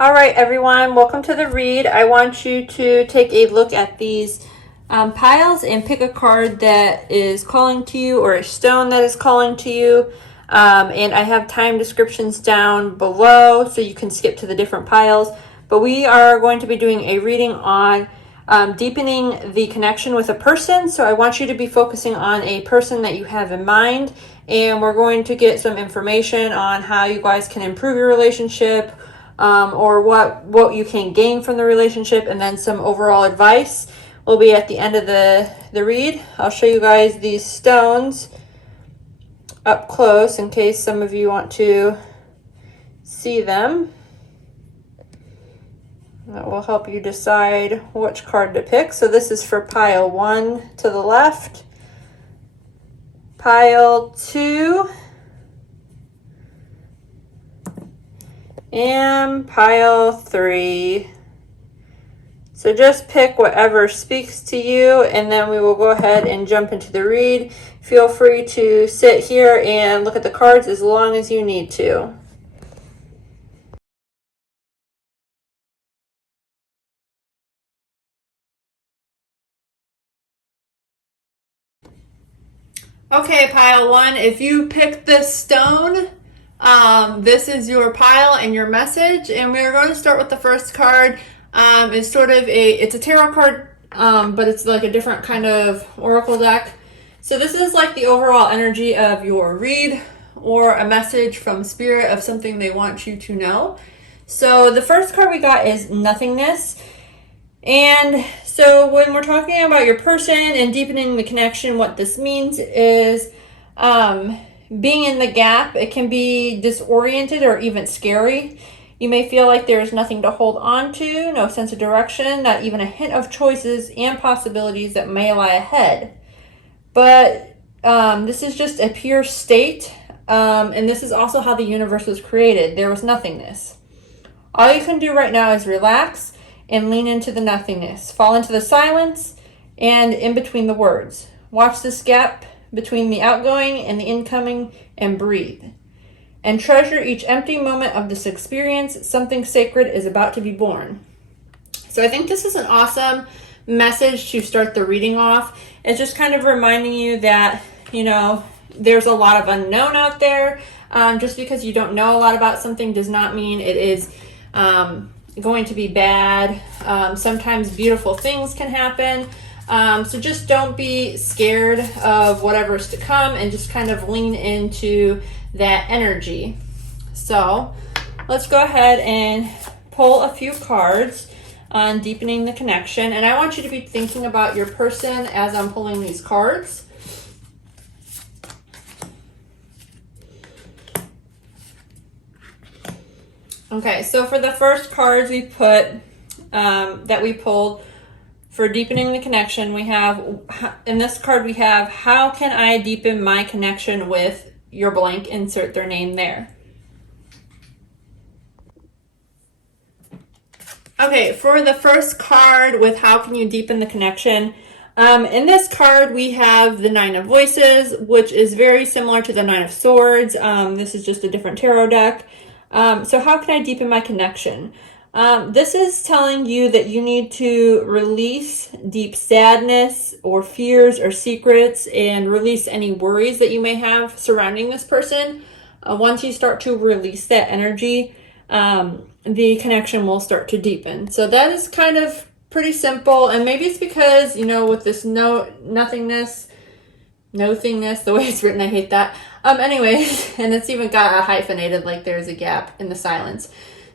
All right, everyone, welcome to the read. I want you to take a look at these piles and pick a card that is calling to you or a stone that is calling to you. And I have time descriptions down below so you can skip to the different piles. But we are going to be doing a reading on deepening the connection with a person. So I want you to be focusing on a person that you have in mind. And we're going to get some information on how you guys can improve your relationship, or what you can gain from the relationship, and then some overall advice will be at the end of the read. I'll show you guys these stones up close in case some of you want to see them. That will help you decide which card to pick. So this is for pile 1 to the left, pile 2, and pile 3. So just pick whatever speaks to you, and then we will go ahead and jump into the read. Feel free to sit here and look at the cards as long as you need to. Okay, pile 1, if you picked this stone, this is your pile and your message, and we are going to start with the first card. It's it's a tarot card, but it's like a different kind of oracle deck. So this is like the overall energy of your read or a message from spirit of something they want you to know. So the first card we got is nothingness. And so when we're talking about your person and deepening the connection, what this means is being in the gap. It can be disoriented or even scary. You may feel like there's nothing to hold on to, no sense of direction, not even a hint of choices and possibilities that may lie ahead. But this is just a pure state, and this is also how the universe was created. There was nothingness. All you can do right now is relax and lean into the nothingness. Fall into the silence and in between the words. Watch this gap between the outgoing and the incoming and breathe. And treasure each empty moment of this experience. Something sacred is about to be born. So I think this is an awesome message to start the reading off. It's just kind of reminding you that, there's a lot of unknown out there. Just because you don't know a lot about something does not mean it is going to be bad. Sometimes beautiful things can happen. So just don't be scared of whatever's to come and just kind of lean into that energy. So let's go ahead and pull a few cards on deepening the connection. And I want you to be thinking about your person as I'm pulling these cards. Okay, so for the first cards we put, that we pulled for deepening the connection, we have, in this card we have, how can I deepen my connection with your blank, insert their name there. Okay, for the first card with how can you deepen the connection, in this card we have the Nine of Voices, which is very similar to the Nine of Swords. This is just a different tarot deck. So how can I deepen my connection? This is telling you that you need to release deep sadness or fears or secrets and release any worries that you may have surrounding this person. Once you start to release that energy, the connection will start to deepen. So that is kind of pretty simple. And maybe it's because, with this nothingness, the way it's written, I hate that. Anyways, and it's even got a hyphenated, like there's a gap in the silence.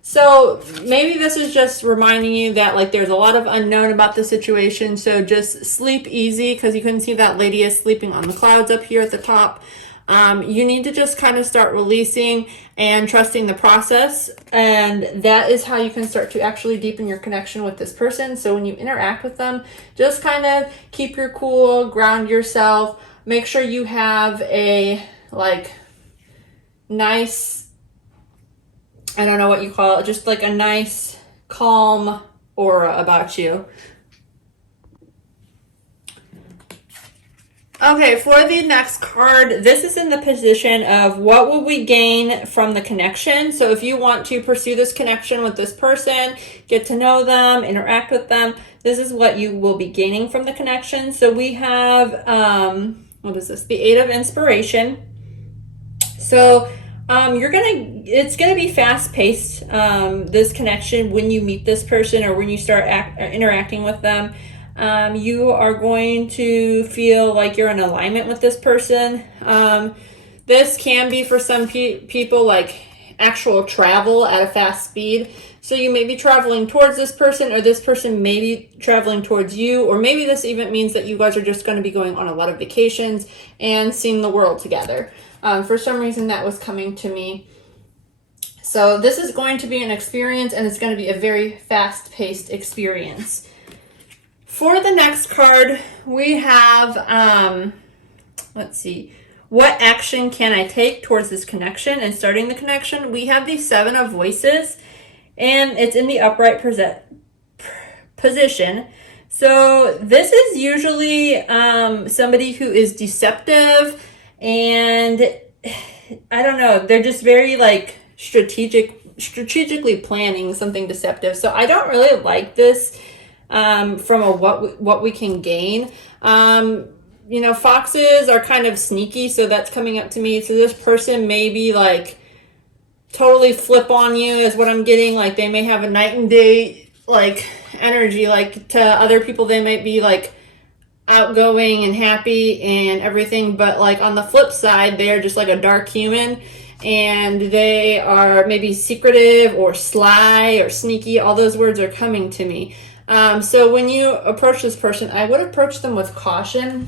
So maybe this is just reminding you that like there's a lot of unknown about the situation. So just sleep easy, because you can see that lady is sleeping on the clouds up here at the top. You need to just kind of start releasing and trusting the process. And that is how you can start to actually deepen your connection with this person. So when you interact with them, just kind of keep your cool, ground yourself. Make sure you have a nice, I don't know what you call it, just like a nice, calm aura about you. Okay, for the next card, this is in the position of what will we gain from the connection. So if you want to pursue this connection with this person, get to know them, interact with them, this is what you will be gaining from the connection. So we have, what is this? The Eight of Inspiration. So it's gonna be fast paced, this connection when you meet this person or when you start interacting with them. You are going to feel like you're in alignment with this person. This can be for some people like actual travel at a fast speed. So you may be traveling towards this person, or this person may be traveling towards you, or maybe this even means that you guys are just going to be going on a lot of vacations and seeing the world together. For some reason that was coming to me. So this is going to be an experience, and it's going to be a very fast-paced experience. For the next card, we have, let's see, what action can I take towards this connection and starting the connection? We have the Seven of Voices, and it's in the upright position. So this is usually somebody who is deceptive, and I don't know, they're just very like strategically planning something deceptive. So I don't really like this. From a what we can gain. You know, foxes are kind of sneaky, so that's coming up to me. So this person may be like totally flip on you is what I'm getting. Like they may have a night and day like energy. Like to other people they might be like outgoing and happy and everything, but like on the flip side they are just like a dark human, and they are maybe secretive or sly or sneaky. All those words are coming to me. So when you approach this person, I would approach them with caution.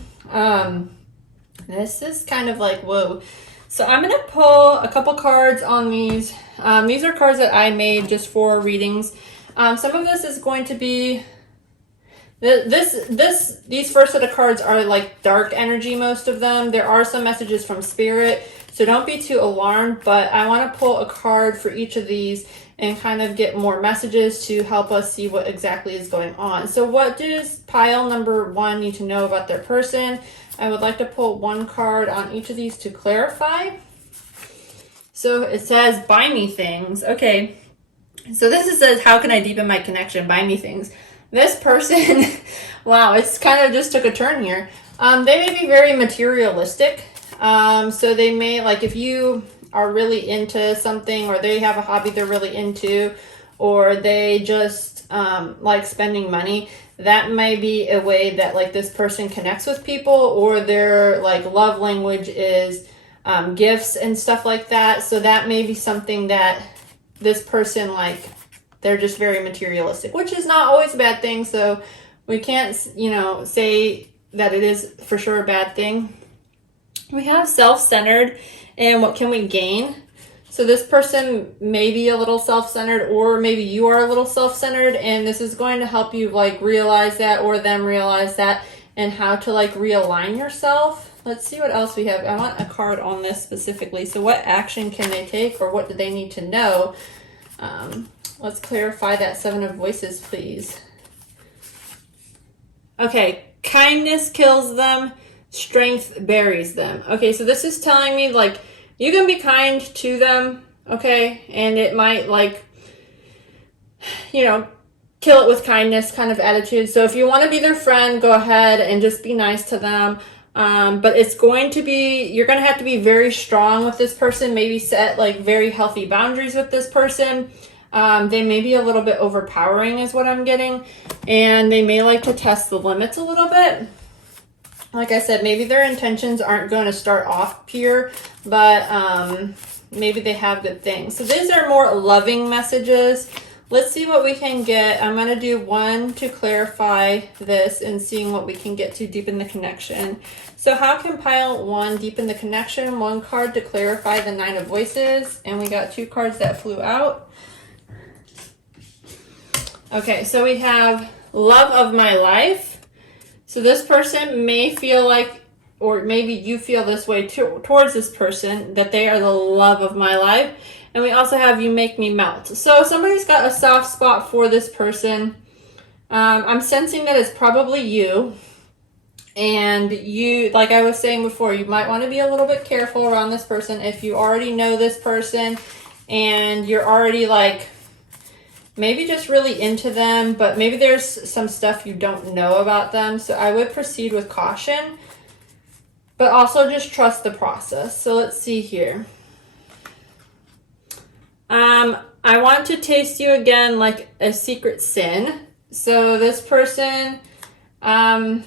This is kind of like, whoa. So I'm going to pull a couple cards on these. These are cards that I made just for readings. Some of this is going to be, these first set of cards are like dark energy, most of them. There are some messages from spirit, so don't be too alarmed, but I want to pull a card for each of these and kind of get more messages to help us see what exactly is going on. So what does pile number 1 need to know about their person? I would like to pull one card on each of these to clarify. So it says, buy me things. Okay, so this says, how can I deepen my connection? Buy me things. This person, wow, it's kind of just took a turn here. They may be very materialistic. So they may, like if you are really into something, or they have a hobby they're really into, or they just like spending money, that may be a way that like this person connects with people, or their like love language is gifts and stuff like that. So that may be something that this person, like they're just very materialistic, which is not always a bad thing. So we can't, you know, say that it is for sure a bad thing. We have self-centered, and what can we gain? So this person may be a little self-centered, or maybe you are a little self-centered, and this is going to help you like realize that, or them realize that, and how to like realign yourself. Let's see what else we have. I want a card on this specifically. So what action can they take, or what do they need to know? Let's clarify that Seven of Voices, please. Okay, kindness kills them, strength buries them. Okay, so this is telling me like you can be kind to them, okay, and it might like, you know, kill it with kindness kind of attitude. So if you want to be their friend, go ahead and just be nice to them. But it's going to be, you're going to have to be very strong with this person, maybe set like very healthy boundaries with this person. They may be a little bit overpowering is what I'm getting, and they may like to test the limits a little bit. Like I said, maybe their intentions aren't going to start off pure, but maybe they have good things. So these are more loving messages. Let's see what we can get. I'm going to do one to clarify this and seeing what we can get to deepen the connection. So how can pile 1 deepen the connection? 1 card to clarify the 9 of Voices, and we got 2 cards that flew out. Okay, so we have love of my life. So this person may feel like, or maybe you feel this way towards this person, that they are the love of my life. And we also have you make me melt. So somebody's got a soft spot for this person. I'm sensing that it's probably you. And you, like I was saying before, you might want to be a little bit careful around this person. If you already know this person and you're already like maybe just really into them, but maybe there's some stuff you don't know about them. So I would proceed with caution, but also just trust the process. So let's see here. I want to taste you again like a secret sin. So this person, I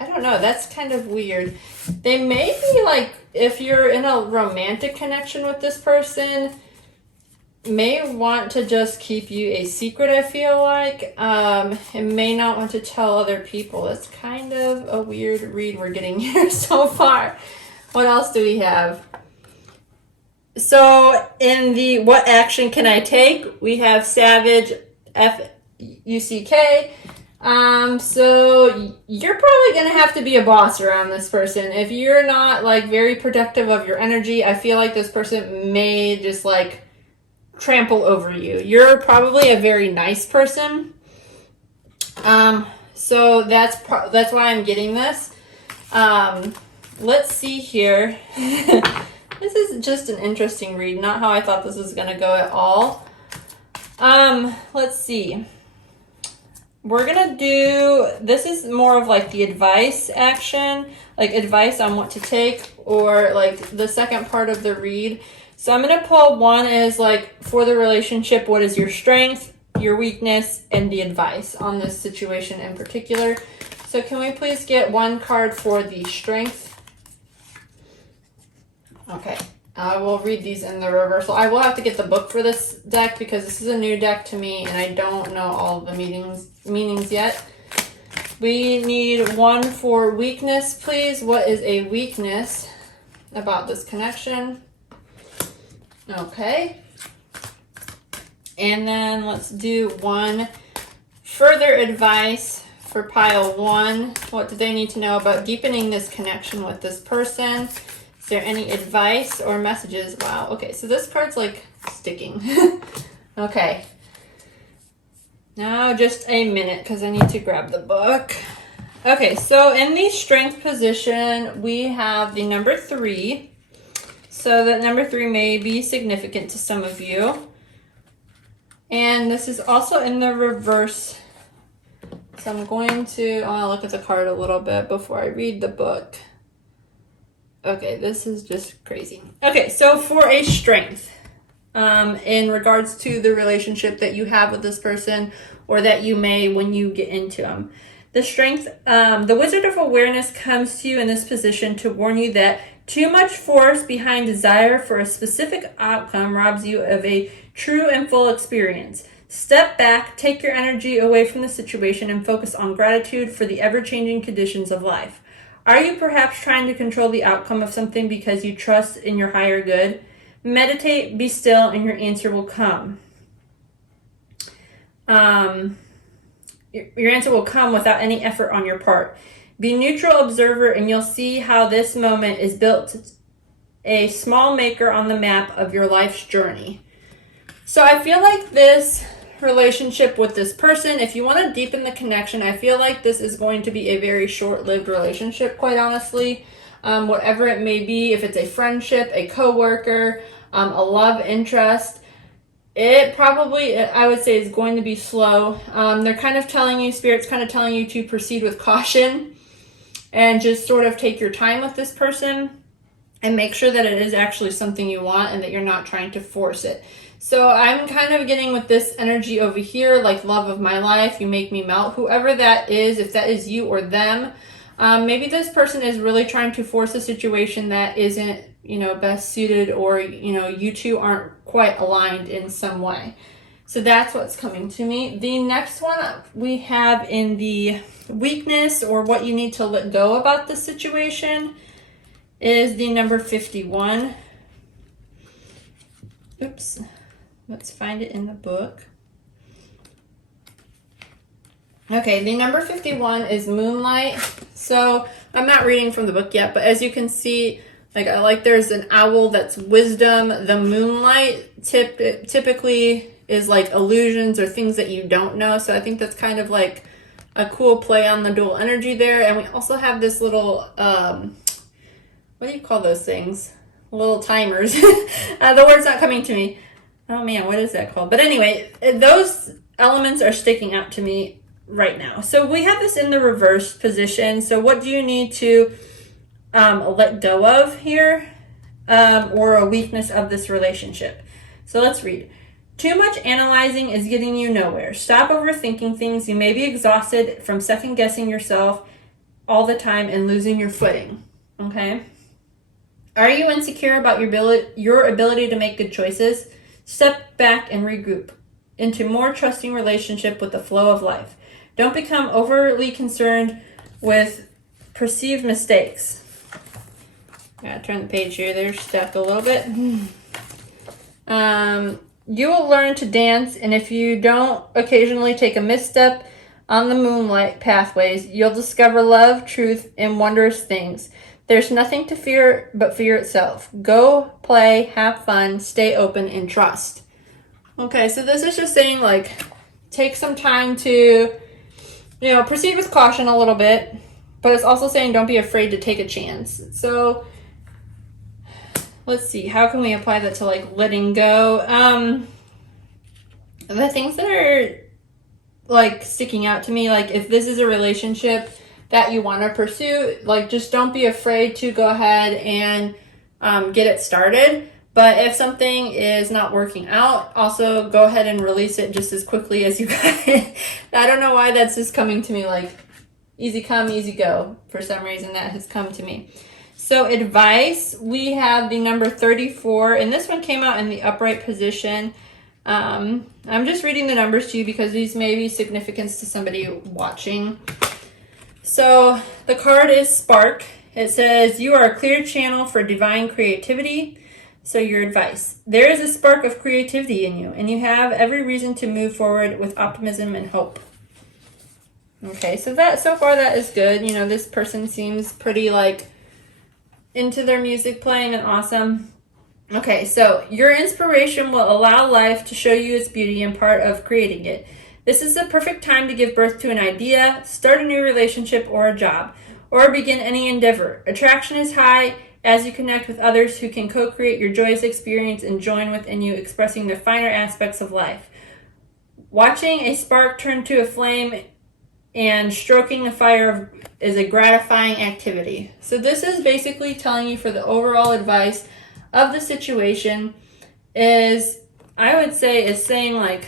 don't know, that's kind of weird. They may be like, if you're in a romantic connection with this person, may want to just keep you a secret, I feel like. And may not want to tell other people. That's kind of a weird read we're getting here so far. What else do we have? So in the what action can I take? We have Savage, F-U-C-K. So you're probably going to have to be a boss around this person. If you're not like very protective of your energy, I feel like this person may just like trample over you. You're probably a very nice person. So that's why I'm getting this. Let's see here. This is just an interesting read, not how I thought this was going to go at all. Let's see. We're going to do, this is more of like the advice action, like advice on what to take, or like the second part of the read. So I'm going to pull one is like for the relationship, what is your strength, your weakness, and the advice on this situation in particular. So can we please get one card for the strength? Okay. I will read these in the reversal. I will have to get the book for this deck because this is a new deck to me and I don't know all the meanings yet. We need one for weakness, please. What is a weakness about this connection? Okay. And then let's do one further advice for pile one. What do they need to know about deepening this connection with this person? Is there any advice or messages? Wow. Okay, so this card's like sticking. Okay. Now just a minute because I need to grab the book. Okay, so in the strength position, we have the number 3. So that number 3 may be significant to some of you. And this is also in the reverse. So I'm going to, I want to look at the card a little bit before I read the book. Okay, this is just crazy. Okay, so for a strength, in regards to the relationship that you have with this person or that you may when you get into them. The strength, the Wizard of Awareness comes to you in this position to warn you that too much force behind desire for a specific outcome robs you of a true and full experience. Step back, take your energy away from the situation, and focus on gratitude for the ever-changing conditions of life. Are you perhaps trying to control the outcome of something because you trust in your higher good? Meditate, be still, and your answer will come. Your answer will come without any effort on your part. Be a neutral observer, and you'll see how this moment is built a small maker on the map of your life's journey. So I feel like this relationship with this person, if you want to deepen the connection, I feel like this is going to be a very short-lived relationship, quite honestly. Whatever it may be, if it's a friendship, a coworker, a love interest, it probably, I would say, is going to be slow. They're kind of telling you, Spirit's kind of telling you to proceed with caution and just sort of take your time with this person and make sure that it is actually something you want and that you're not trying to force it. So I'm kind of getting with this energy over here, like love of my life, you make me melt. Whoever that is, if that is you or them, maybe this person is really trying to force a situation that isn't, best suited, or, you two aren't quite aligned in some way. So that's what's coming to me. The next one we have in the weakness, or what you need to let go about the situation, is the number 51. Oops. Let's find it in the book. Okay, the number 51 is Moonlight. So I'm not reading from the book yet, but as you can see, there's an owl that's wisdom. The moonlight typically is like illusions or things that you don't know. So I think that's kind of like a cool play on the dual energy there. And we also have this little, what do you call those things? Little timers. The word's not coming to me. Oh man, what is that called? But anyway, those elements are sticking out to me right now. So we have this in the reverse position. So what do you need to let go of here, or a weakness of this relationship? So let's read. Too much analyzing is getting you nowhere. Stop overthinking things. You may be exhausted from second guessing yourself all the time and losing your footing. Okay? Are you insecure about your ability to make good choices? Step back and regroup into more trusting relationship with the flow of life. Don't become overly concerned with perceived mistakes. I gotta turn the page here. They're stepped a little bit. You will learn to dance, and if you don't occasionally take a misstep on the moonlight pathways, you'll discover love, truth, and wondrous things. There's nothing to fear but fear itself. Go, play, have fun, stay open, and trust. Okay, so this is just saying, like, take some time to, proceed with caution a little bit, but it's also saying don't be afraid to take a chance. So, let's see, how can we apply that to, like, letting go? The things that are, like, sticking out to me, like, if this is a relationship that you want to pursue, like, just don't be afraid to go ahead and get it started. But if something is not working out, also go ahead and release it just as quickly as you can. I don't know why that's just coming to me, like, easy come, easy go. For some reason that has come to me. So advice, we have the number 34, and this one came out in the upright position. I'm just reading the numbers to you because these may be significant to somebody watching. So the card is Spark. It says, you are a clear channel for divine creativity. So your advice, there is a spark of creativity in you, and you have every reason to move forward with optimism and hope. Okay, so far that is good. This person seems pretty, like, into their music playing and awesome. Okay, so your inspiration will allow life to show you its beauty and part of creating it. This is the perfect time to give birth to an idea, start a new relationship or a job, or begin any endeavor. Attraction is high as you connect with others who can co-create your joyous experience and join within you, expressing the finer aspects of life. Watching a spark turn to a flame and stroking the fire is a gratifying activity. So this is basically telling you, for the overall advice of the situation, is, I would say, is saying, like,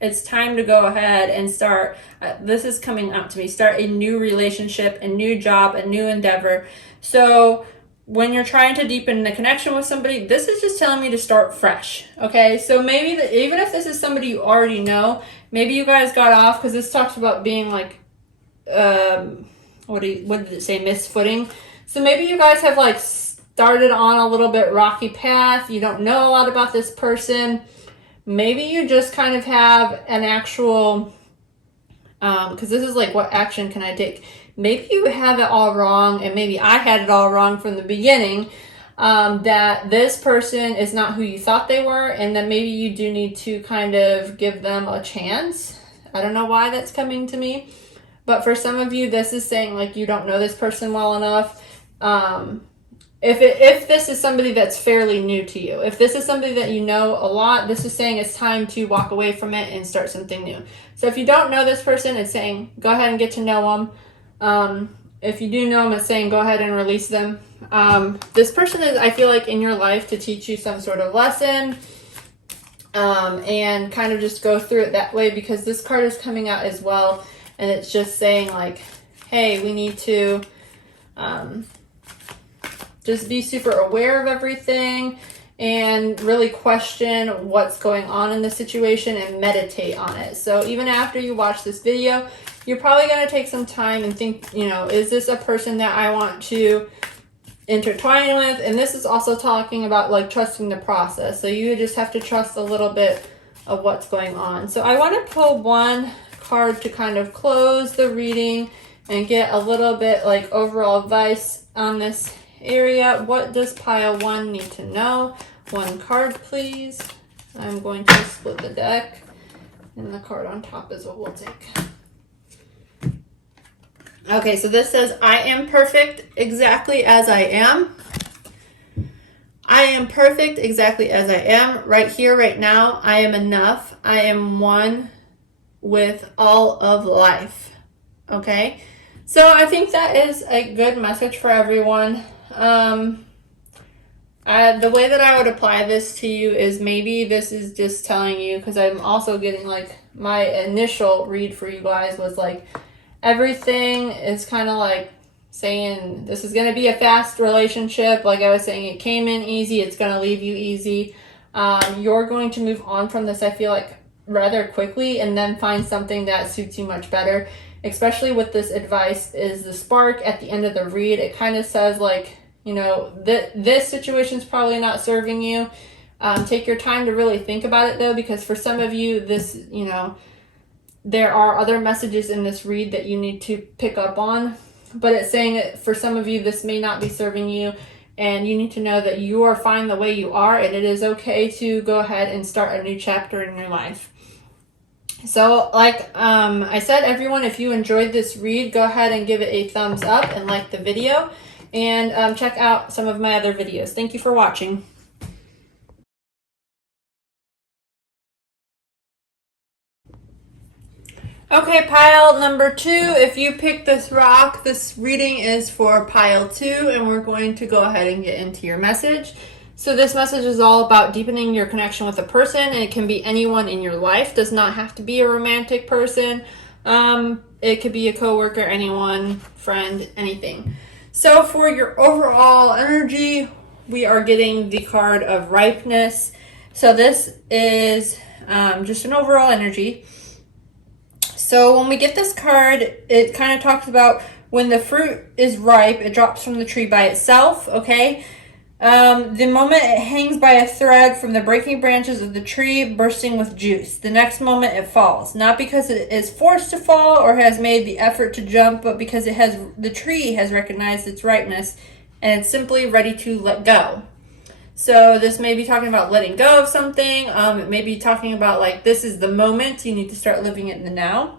it's time to go ahead and start, this is coming up to me, start a new relationship, a new job, a new endeavor. So when you're trying to deepen the connection with somebody, this is just telling me to start fresh. Okay, so maybe even if this is somebody you already know, maybe you guys got off, because this talks about being, like, what did it say, misfooting. So maybe you guys have, like, started on a little bit rocky path. You don't know a lot about this person. Maybe you just kind of have an actual, because this is like, what action can I take? Maybe you have it all wrong, and maybe I had it all wrong from the beginning, that this person is not who you thought they were, and that maybe you do need to kind of give them a chance. I don't know why that's coming to me, but for some of you, this is saying, like, you don't know this person well enough. If this is somebody that's fairly new to you, if this is somebody that you know a lot, this is saying it's time to walk away from it and start something new. So if you don't know this person, it's saying go ahead and get to know them. If you do know them, it's saying go ahead and release them. This person is, I feel like, in your life to teach you some sort of lesson, and kind of just go through it that way, because this card is coming out as well, and it's just saying, like, hey, we need to just be super aware of everything and really question what's going on in the situation and meditate on it. So even after you watch this video, you're probably going to take some time and think, is this a person that I want to intertwine with? And this is also talking about, like, trusting the process. So you just have to trust a little bit of what's going on. So I want to pull one card to kind of close the reading and get a little bit, like, overall advice on this area. What does pile 1 need to know? One card, please. I'm going to split the deck, and the card on top is what we'll take. Okay, so this says, I am perfect exactly as I am. I am perfect exactly as I am. Right here, right now, I am enough. I am one with all of life. Okay, so I think that is a good message for everyone. The way that I would apply this to you is maybe this is just telling you, because I'm also getting like my initial read for you guys was like everything is kind of like saying this is going to be a fast relationship. Like I was saying, it came in easy, it's going to leave you easy. You're going to move on from this, I feel like, rather quickly, and then find something that suits you much better. Especially with this advice is the spark at the end of the read. It kind of says like, you know, this situation is probably not serving you. Take your time to really think about it though, because for some of you, this, you know, there are other messages in this read that you need to pick up on. But it's saying that for some of you, this may not be serving you, and you need to know that you are fine the way you are, and it is okay to go ahead and start a new chapter in your life. So like I said, everyone, if you enjoyed this read, go ahead and give it a thumbs up and like the video, and check out some of my other videos. Thank you for watching. Okay, pile number 2, if you pick this rock, this reading is for pile 2, and we're going to go ahead and get into your message. So this message is all about deepening your connection with a person, and it can be anyone in your life. Does not have to be a romantic person. It could be a coworker, anyone, friend, anything. So for your overall energy, we are getting the card of ripeness. So this is just an overall energy. So when we get this card, it kind of talks about when the fruit is ripe, it drops from the tree by itself, okay? The moment it hangs by a thread from the breaking branches of the tree, bursting with juice. The next moment it falls, not because it is forced to fall or has made the effort to jump, but because the tree has recognized its ripeness and it's simply ready to let go. So this may be talking about letting go of something. It may be talking about like this is the moment, you need to start living it in the now.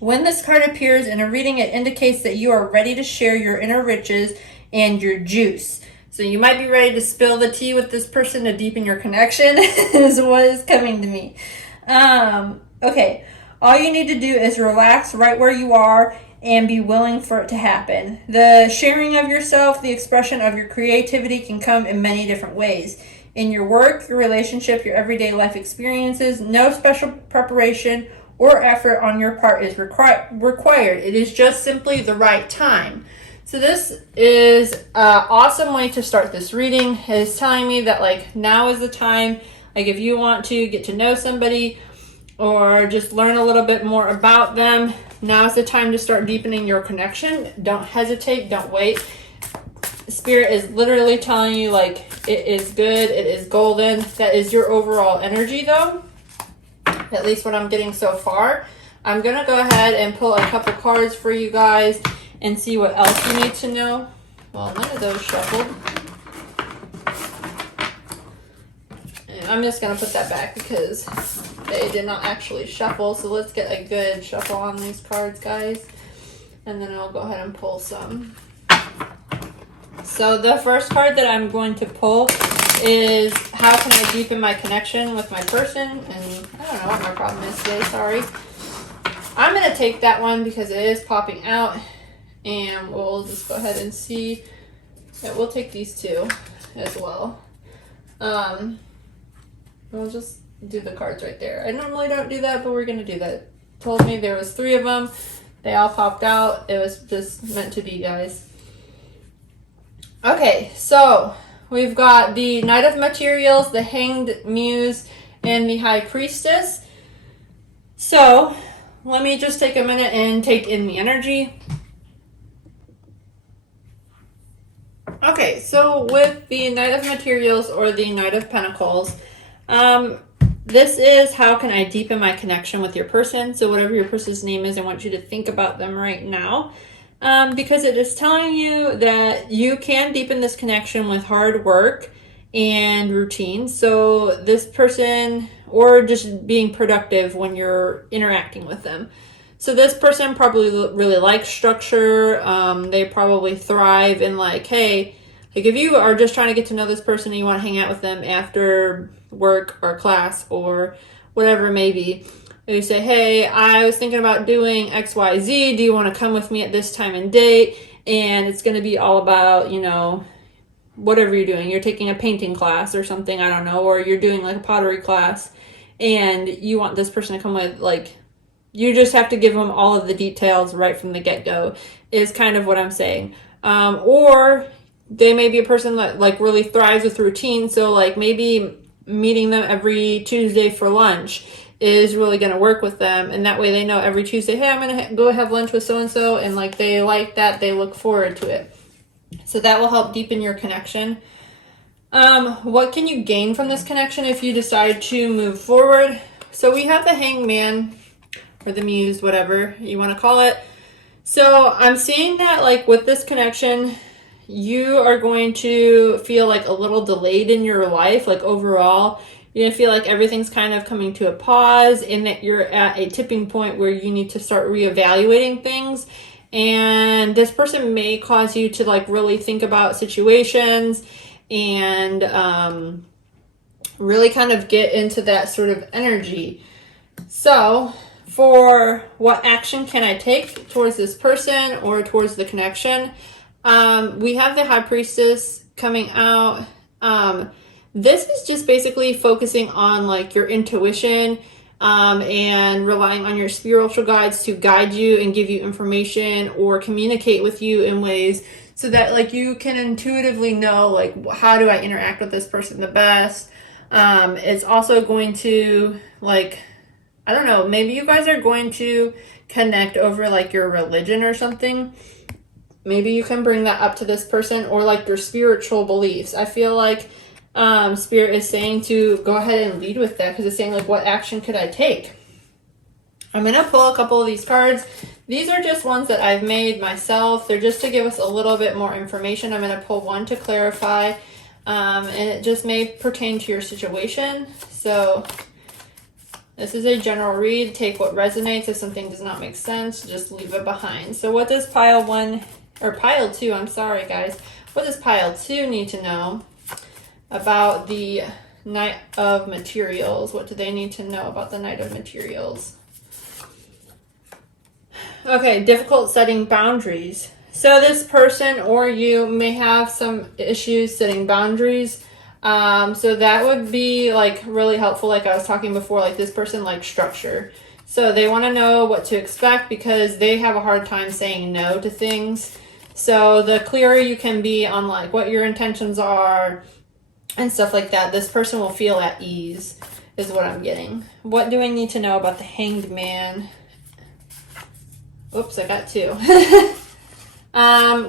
When this card appears in a reading, it indicates that you are ready to share your inner riches and your juice. So you might be ready to spill the tea with this person to deepen your connection is what is coming to me. Okay, all you need to do is relax right where you are and be willing for it to happen. The sharing of yourself, the expression of your creativity can come in many different ways. In your work, your relationship, your everyday life experiences, no special preparation or effort on your part is required. It is just simply the right time. So this is an awesome way to start this reading. It is telling me that like now is the time. Like if you want to get to know somebody or just learn a little bit more about them, now is the time to start deepening your connection. Don't hesitate, don't wait. Spirit is literally telling you like it is good, it is golden. That is your overall energy though, at least what I'm getting so far. I'm gonna go ahead and pull a couple cards for you guys and see what else you need to know. Well, none of those shuffled. And I'm just gonna put that back because they did not actually shuffle. So let's get a good shuffle on these cards, guys. And then I'll go ahead and pull some. So the first card that I'm going to pull is how can I deepen my connection with my person? And I don't know what my problem is today, sorry. I'm going to take that one because it is popping out. And we'll just go ahead and see. Yeah, we'll take these two as well. We'll just do the cards right there. I normally don't do that, but we're going to do that. Told me there was 3 of them. They all popped out. It was just meant to be, guys. Okay, so we've got the Knight of Materials, the Hanged Muse, and the High Priestess. So let me just take a minute and take in the energy. Okay, so with the Knight of Materials or the Knight of Pentacles, this is how can I deepen my connection with your person. So whatever your person's name is, I want you to think about them right now. Because it is telling you that you can deepen this connection with hard work and routine. So this person, or just being productive when you're interacting with them. So this person probably really likes structure. They probably thrive in like, hey, like if you are just trying to get to know this person and you want to hang out with them after work or class or whatever it may be, you say, hey, I was thinking about doing XYZ. Do you want to come with me at this time and date? And it's going to be all about, you know, whatever you're doing. You're taking a painting class or something, I don't know, or you're doing like a pottery class and you want this person to come with, like, you just have to give them all of the details right from the get-go is kind of what I'm saying. Or they may be a person that like really thrives with routine. So like maybe meeting them every Tuesday for lunch is really going to work with them. And that way they know every Tuesday, hey, I'm going to go have lunch with so-and-so. And like they like that, they look forward to it. So that will help deepen your connection. What can you gain from this connection if you decide to move forward? So we have the Hangman or the Muse, whatever you want to call it. So I'm seeing that like with this connection, you are going to feel like a little delayed in your life, like overall. You're going to feel like everything's kind of coming to a pause and that you're at a tipping point where you need to start reevaluating things. And this person may cause you to like really think about situations and really kind of get into that sort of energy. So for what action can I take towards this person or towards the connection? We have the High Priestess coming out. This is just basically focusing on like your intuition and relying on your spiritual guides to guide you and give you information or communicate with you in ways so that like you can intuitively know like how do I interact with this person the best. It's also going to like, I don't know, maybe you guys are going to connect over like your religion or something. Maybe you can bring that up to this person or like your spiritual beliefs. I feel like Spirit is saying to go ahead and lead with that because it's saying like, what action could I take? I'm going to pull a couple of these cards. These are just ones that I've made myself. They're just to give us a little bit more information. I'm going to pull one to clarify, and it just may pertain to your situation. So this is a general read. Take what resonates. If something does not make sense, just leave it behind. So what does pile 2, I'm sorry guys. What does pile 2 need to know about the Knight of Materials? What do they need to know about the Knight of Materials? Okay, difficult setting boundaries. So this person or you may have some issues setting boundaries. So that would be like really helpful. Like I was talking before, like this person likes structure. So they want to know what to expect because they have a hard time saying no to things. So the clearer you can be on like what your intentions are and stuff like that, this person will feel at ease is what I'm getting. What do I need to know about the Hanged Man? Oops, I got 2.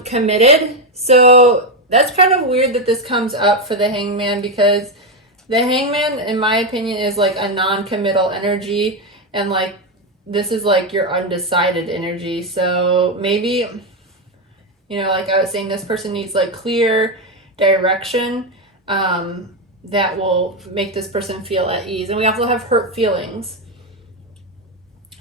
Committed. So that's kind of weird that this comes up for the Hangman because the Hangman, in my opinion, is like a non-committal energy. And like, this is like your undecided energy. So maybe, you know, like I was saying, this person needs like clear direction that will make this person feel at ease. And we also have hurt feelings.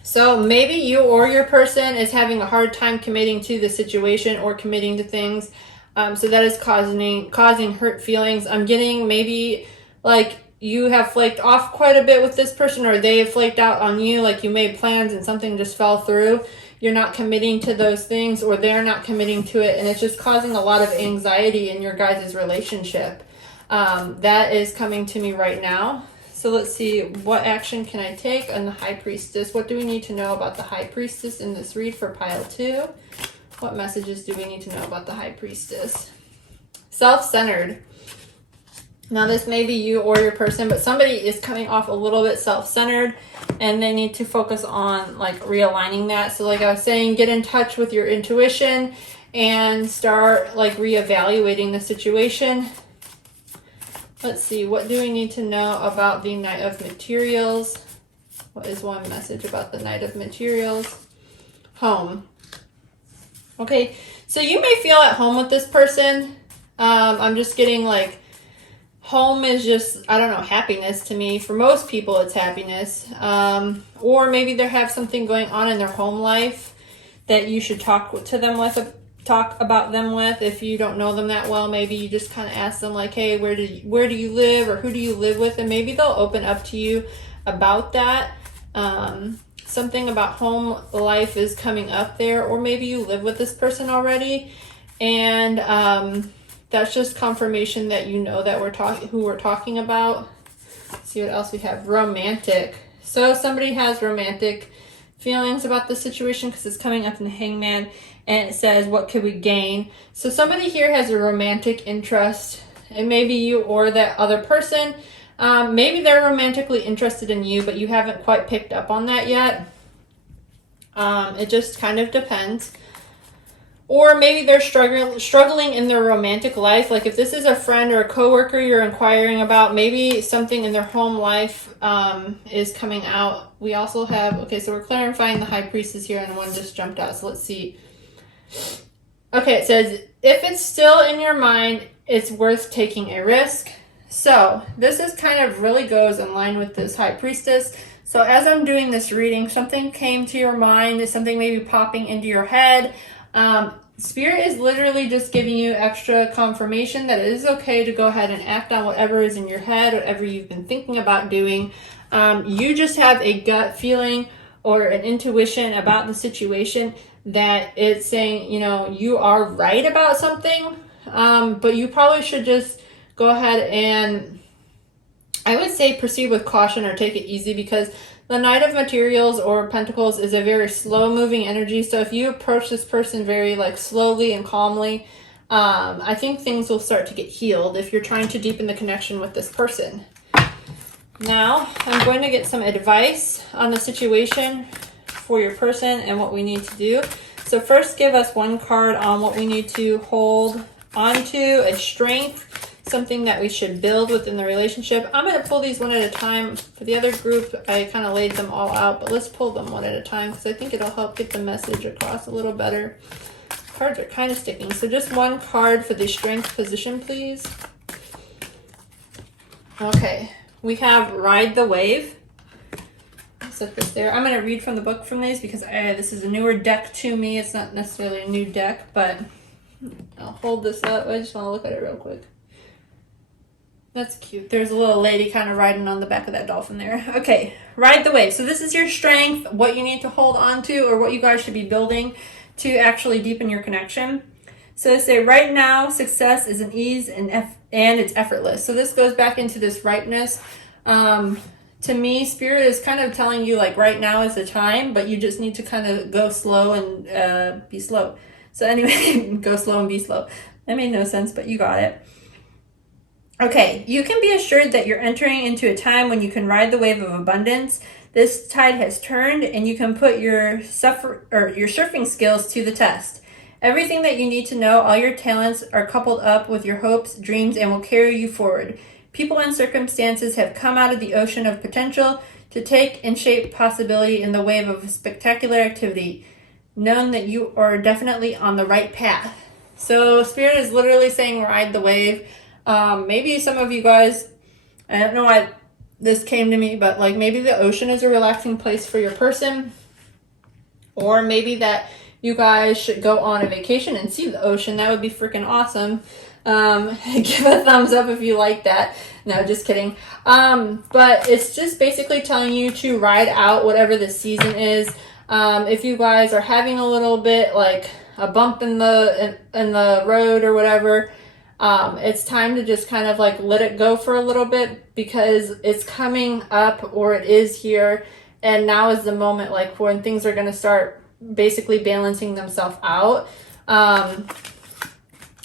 So maybe you or your person is having a hard time committing to the situation or committing to things. So that is causing hurt feelings. I'm getting maybe like you have flaked off quite a bit with this person or they have flaked out on you. Like you made plans and something just fell through. You're not committing to those things or they're not committing to it. And it's just causing a lot of anxiety in your guys' relationship. That is coming to me right now. So let's see, what action can I take on the High Priestess? What do we need to know about the High Priestess in this read for pile 2? What messages do we need to know about the High Priestess? Self-centered. Now this may be you or your person, but somebody is coming off a little bit self-centered and they need to focus on like realigning that. So like I was saying, get in touch with your intuition and start like reevaluating the situation. Let's see, what do we need to know about the Knight of Materials? What is one message about the Knight of Materials? Home. Okay, so you may feel at home with this person. I'm just getting like home is just, I don't know, happiness to me. For most people, it's happiness. Or maybe they have something going on in their home life that you should talk about them with. If you don't know them that well, maybe you just kind of ask them like, hey, where do you live, or who do you live with? And maybe they'll open up to you about that. Something about home life is coming up there, or maybe you live with this person already, and that's just confirmation that you know that who we're talking about. Let's see what else we have. Romantic. So somebody has romantic feelings about the situation because it's coming up in the Hangman, and it says, what could we gain? So somebody here has a romantic interest, and maybe you or that other person, maybe they're romantically interested in you, but you haven't quite picked up on that yet. It just kind of depends. Or maybe they're struggling in their romantic life. Like if this is a friend or a coworker you're inquiring about, maybe something in their home life is coming out. We also have, okay, so we're clarifying the High Priestess here, and one just jumped out. So let's see. Okay, it says, if it's still in your mind, it's worth taking a risk. So this is kind of really goes in line with this High Priestess. So as I'm doing this reading, something came to your mind, something maybe popping into your head. Spirit is literally just giving you extra confirmation that it is okay to go ahead and act on whatever is in your head, whatever you've been thinking about doing. You just have a gut feeling or an intuition about the situation that it's saying, you know, you are right about something, but you probably should just go ahead and, I would say, proceed with caution or take it easy, because the Knight of Materials or Pentacles is a very slow moving energy. So if you approach this person very like slowly and calmly, I think things will start to get healed if you're trying to deepen the connection with this person. Now I'm going to get some advice on the situation for your person and what we need to do. So first, give us one card on what we need to hold onto, a strength, something that we should build within the relationship. I'm going to pull these one at a time. For the other group, I kind of laid them all out, but let's pull them one at a time because I think it'll help get the message across a little better. Cards are kind of sticking. So just one card for the strength position, please. Okay, we have Ride the Wave. Set this there. I'm going to read from the book from these because this is a newer deck to me. It's not necessarily a new deck, but I'll hold this up. I just want to look at it real quick. That's cute. There's a little lady kind of riding on the back of that dolphin there. Okay, Ride the Wave. So this is your strength, what you need to hold on to, or what you guys should be building to actually deepen your connection. So they say, right now, success is an ease and it's effortless. So this goes back into this ripeness. To me, Spirit is kind of telling you, like, right now is the time, but you just need to kind of go slow and be slow. So anyway, go slow and be slow. That made no sense, but you got it. Okay, you can be assured that you're entering into a time when you can ride the wave of abundance. This tide has turned, and you can put your surfing skills to the test. Everything that you need to know, all your talents are coupled up with your hopes, dreams, and will carry you forward. People and circumstances have come out of the ocean of potential to take and shape possibility in the wave of spectacular activity. Known that you are definitely on the right path. So Spirit is literally saying ride the wave. Maybe some of you guys, I don't know why this came to me, but like maybe the ocean is a relaxing place for your person, or maybe that you guys should go on a vacation and see the ocean. That would be freaking awesome. Give a thumbs up if you like that. No, just kidding. But it's just basically telling you to ride out whatever the season is. If you guys are having a little bit like a bump in the road or whatever, it's time to just kind of like let it go for a little bit, because it's coming up, or it is here, and now is the moment like when things are going to start basically balancing themselves out.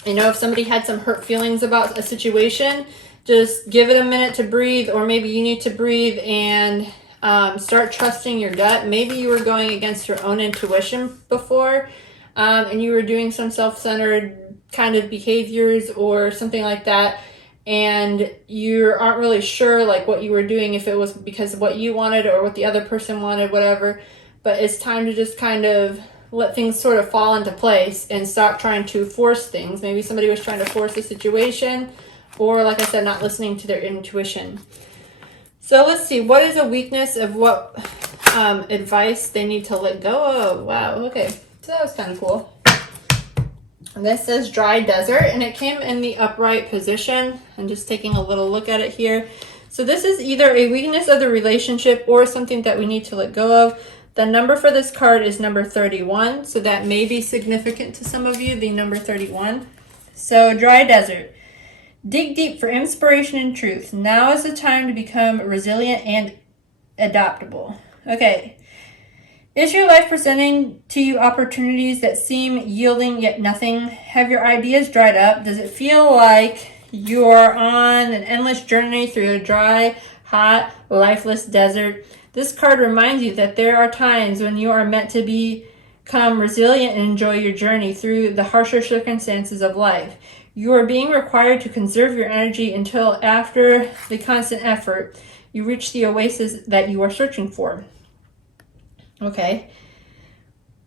If somebody had some hurt feelings about a situation, just give it a minute to breathe, or maybe you need to breathe and start trusting your gut. Maybe you were going against your own intuition before, and you were doing some self-centered kind of behaviors or something like that, and you aren't really sure like what you were doing, if it was because of what you wanted or what the other person wanted, whatever. But it's time to just kind of let things sort of fall into place and stop trying to force things. Maybe somebody was trying to force a situation, or like I said, not listening to their intuition. So let's see, what is a weakness of what advice they need to let go of? Wow, okay, so that was kind of cool. This says dry desert, and it came in the upright position. I'm just taking a little look at it here. So this is either a weakness of the relationship or something that we need to let go of. The number for this card is number 31, so that may be significant to some of you, the number 31. So dry desert. Dig deep for inspiration and truth. Now is the time to become resilient and adaptable. Okay. Is your life presenting to you opportunities that seem yielding yet nothing? Have your ideas dried up? Does it feel like you're on an endless journey through a dry, hot, lifeless desert? This card reminds you that there are times when you are meant to become resilient and enjoy your journey through the harsher circumstances of life. You are being required to conserve your energy until after the constant effort, you reach the oasis that you are searching for. Okay.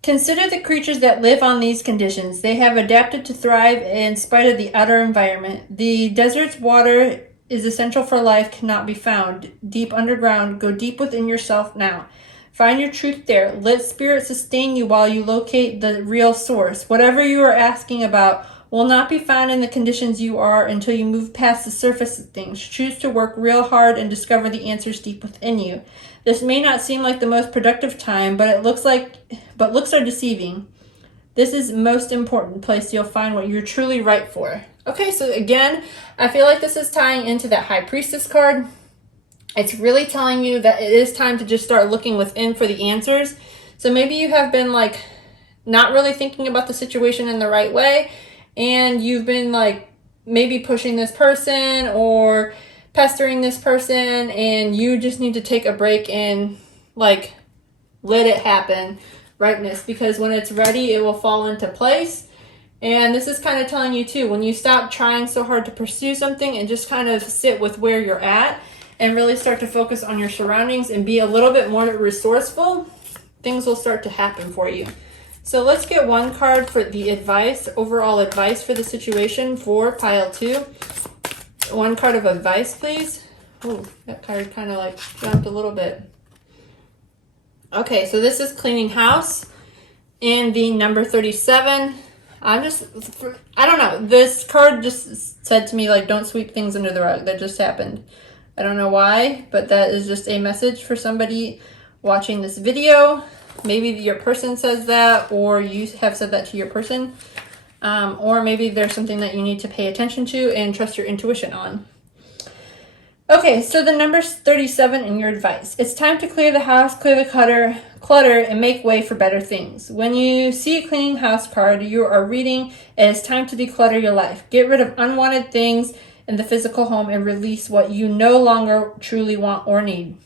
Consider the creatures that live on these conditions. They have adapted to thrive in spite of the outer environment. The desert's water is essential for life, cannot be found deep underground. Go deep within yourself now. Find your truth there. Let spirit sustain you while you locate the real source. Whatever you are asking about will not be found in the conditions you are until you move past the surface of things. Choose to work real hard and discover the answers deep within you. This may not seem like the most productive time, but looks are deceiving. This is the most important place you'll find what you're truly right for. Okay, so again, I feel like this is tying into that High Priestess card. It's really telling you that it is time to just start looking within for the answers. So maybe you have been like not really thinking about the situation in the right way, and you've been like maybe pushing this person or pestering this person, and you just need to take a break and like let it happen, rightness, because when it's ready, it will fall into place. And this is kind of telling you too, when you stop trying so hard to pursue something and just kind of sit with where you're at and really start to focus on your surroundings and be a little bit more resourceful, things will start to happen for you. So let's get one card for the advice, overall advice for the situation for pile 2. One card of advice, please. Oh, that card kind of like jumped a little bit. Okay, so this is cleaning house in the number 37. I don't know. This card just said to me, like, don't sweep things under the rug. That just happened. I don't know why, but that is just a message for somebody watching this video. Maybe your person says that, or you have said that to your person. Or maybe there's something that you need to pay attention to and trust your intuition on. Okay, so the number's 37 in your advice. It's time to clear the house, clear the clutter, and make way for better things. When you see a cleaning house card, you are reading it is time to declutter your life. Get rid of unwanted things in the physical home and release what you no longer truly want or need.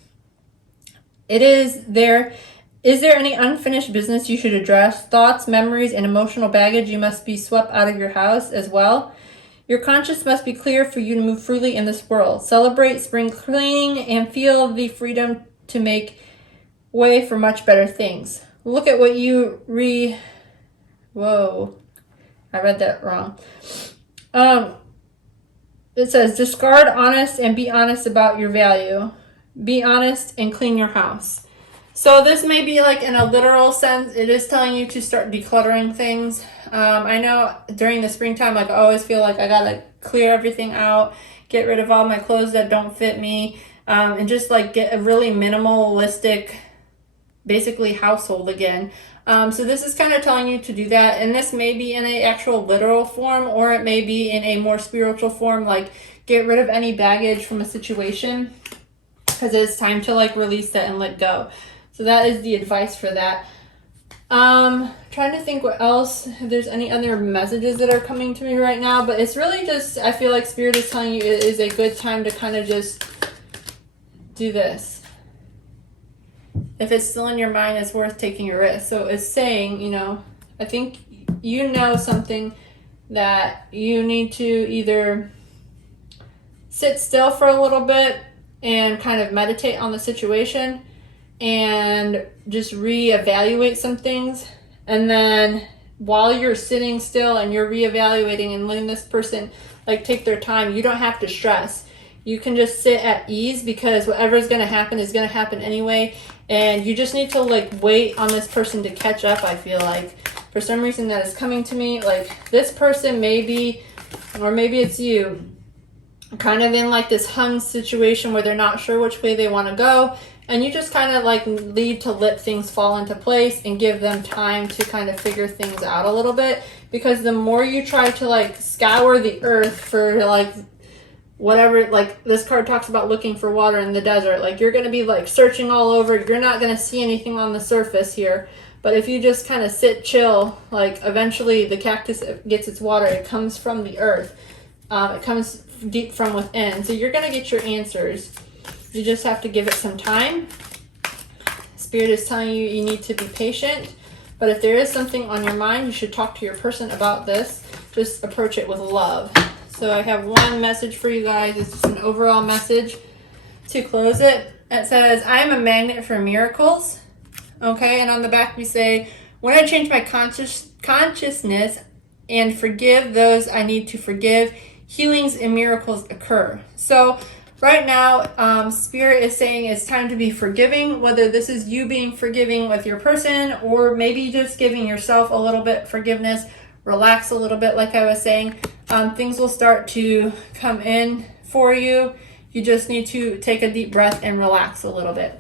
Is there any unfinished business you should address? Thoughts, memories, and emotional baggage you must be swept out of your house as well? Your conscience must be clear for you to move freely in this world. Celebrate spring cleaning and feel the freedom to make way for much better things. Look at what you Whoa, I read that wrong. It says, discard honest and be honest about your value. Be honest and clean your house. So this may be like in a literal sense, it is telling you to start decluttering things. I know during the springtime, like I always feel like I gotta clear everything out, get rid of all my clothes that don't fit me, and just like get a really minimalistic, basically household again. So this is kind of telling you to do that, and this may be in an actual literal form, or it may be in a more spiritual form, like get rid of any baggage from a situation, because it's time to like release that and let go. So that is the advice for that. Trying to think what else, if there's any other messages that are coming to me right now, but it's really just, I feel like Spirit is telling you it is a good time to kind of just do this. If it's still in your mind, it's worth taking a risk. So it's saying, I think you know something that you need to either sit still for a little bit and kind of meditate on the situation and just reevaluate some things. And then while you're sitting still and you're reevaluating and letting this person like take their time. You don't have to stress. You can just sit at ease because whatever is going to happen is going to happen anyway. And you just need to like wait on this person to catch up. I feel like for some reason that is coming to me, like this person maybe, or maybe it's you, kind of in like this hung situation where they're not sure which way they want to go. And you just kind of like need to let things fall into place and give them time to kind of figure things out a little bit. Because the more you try to like scour the earth for like whatever, like this card talks about looking for water in the desert, like you're going to be like searching all over. You're not going to see anything on the surface here. But if you just kind of sit chill, like eventually the cactus gets its water. It comes from the earth. It comes deep from within. So you're going to get your answers. You just have to give it some time. Spirit is telling you you need to be patient. But if there is something on your mind, you should talk to your person about this. Just approach it with love. So I have one message for you guys. It's just an overall message to close it. It says, I am a magnet for miracles. Okay, and on the back we say, when I change my consciousness and forgive those I need to forgive, healings and miracles occur. So right now, Spirit is saying it's time to be forgiving, whether this is you being forgiving with your person or maybe just giving yourself a little bit forgiveness. Relax a little bit, like I was saying. Things will start to come in for you. You just need to take a deep breath and relax a little bit.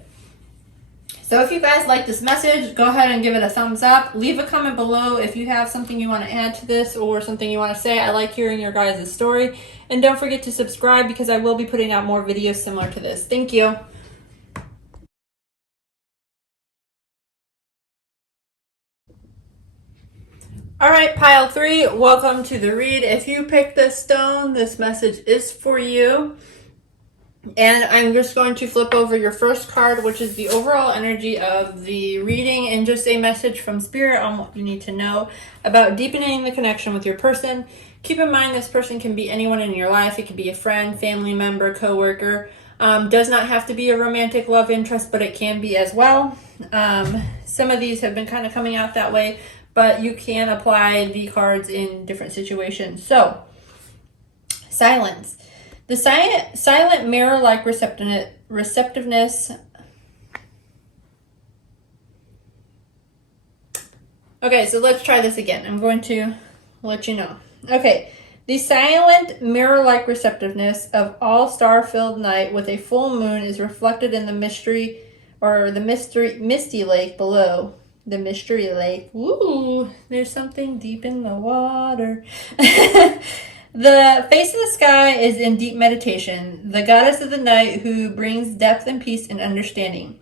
So if you guys like this message, go ahead and give it a thumbs up. Leave a comment below if you have something you want to add to this or something you want to say. I like hearing your guys' story. And don't forget to subscribe because I will be putting out more videos similar to this. Thank you. All right, pile 3, welcome to the read. If you picked this stone, this message is for you. And I'm just going to flip over your first card, which is the overall energy of the reading and just a message from Spirit on what you need to know about deepening the connection with your person. Keep in mind this person can be anyone in your life. It could be a friend, family member, coworker. Does not have to be a romantic love interest, but it can be as well. Some of these have been kind of coming out that way, but you can apply the cards in different situations. So, silence. The silent mirror-like receptiveness. Okay, so let's try this again. I'm going to let you know. Okay, the silent mirror-like receptiveness of all star-filled night with a full moon is reflected in the misty lake below. The mystery lake. Ooh, there's something deep in the water. The face of the sky is in deep meditation, the goddess of the night who brings depth and peace and understanding.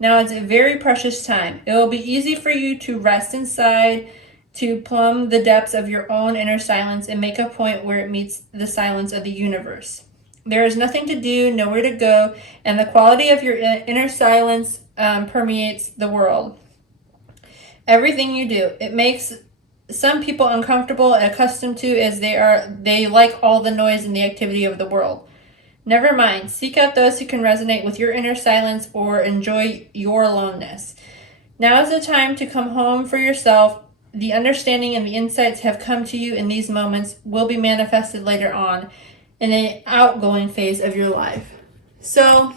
Now it's a very precious time. It will be easy for you to rest inside, to plumb the depths of your own inner silence and make a point where it meets the silence of the universe. There is nothing to do, nowhere to go, and the quality of your inner silence permeates the world. Everything you do, it makes some people uncomfortable and accustomed to as they like all the noise and the activity of the world. Never mind, seek out those who can resonate with your inner silence or enjoy your aloneness. Now is the time to come home for yourself. The understanding and the insights have come to you in these moments will be manifested later on in an outgoing phase of your life. So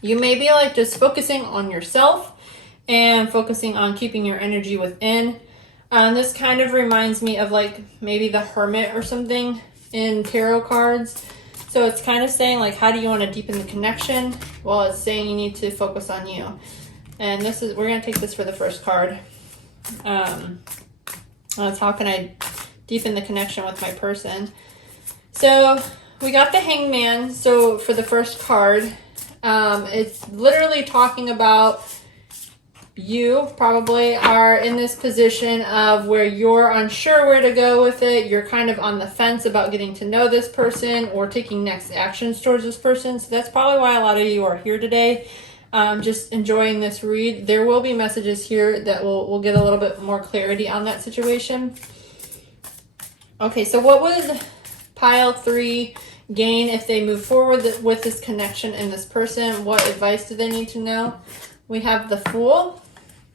you may be like just focusing on yourself and focusing on keeping your energy within. This kind of reminds me of like maybe the Hermit or something in tarot cards. So it's kind of saying like, how do you want to deepen the connection? Well, it's saying you need to focus on you. And we're going to take this for the first card. That's how can I deepen the connection with my person? So we got the Hangman. So for the first card, it's literally talking about you probably are in this position of where you're unsure where to go with it. You're kind of on the fence about getting to know this person or taking next actions towards this person. So that's probably why a lot of you are here today, just enjoying this read. There will be messages here that will get a little bit more clarity on that situation. Okay, so what would pile 3 gain if they move forward with this connection and this person? What advice do they need to know? We have the Fool.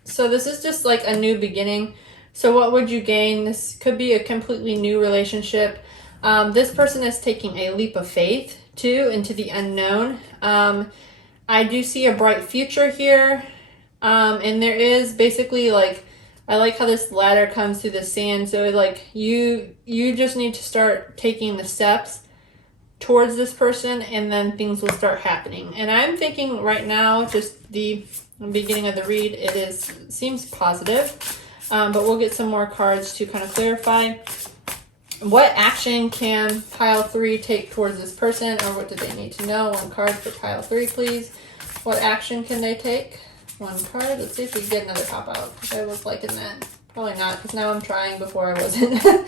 So this is just like a new beginning. So what would you gain? This could be a completely new relationship. This person is taking a leap of faith too into the unknown. I do see a bright future here. And there is basically like, I like how this ladder comes through the sand. So like you just need to start taking the steps towards this person, and then things will start happening. And I'm thinking right now, just the beginning of the read, seems positive. But we'll get some more cards to kind of clarify. What action can pile 3 take towards this person, or what do they need to know? One card for pile 3, please. What action can they take? One card. Let's see if we can get another pop out, because I was liking that. Probably not, because now I'm trying before I wasn't.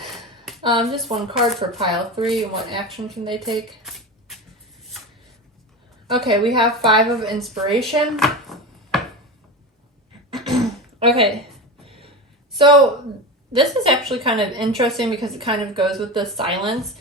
Just one card for pile 3, and what action can they take? Okay, we have 5 of inspiration. Okay, so this is actually kind of interesting because it kind of goes with the silence.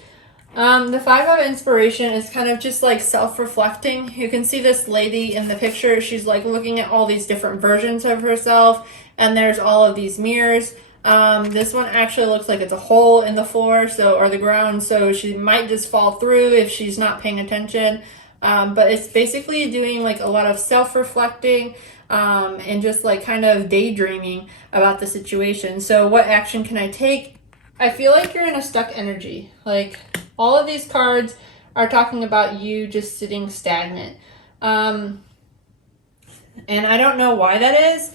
The 5 of inspiration is kind of just like self-reflecting. You can see this lady in the picture. She's like looking at all these different versions of herself, and there's all of these mirrors. This one actually looks like it's a hole in the floor, or the ground, so she might just fall through if she's not paying attention. But it's basically doing like a lot of self-reflecting, and just like kind of daydreaming about the situation. So what action can I take? I feel like you're in a stuck energy. Like all of these cards are talking about you just sitting stagnant. And I don't know why that is.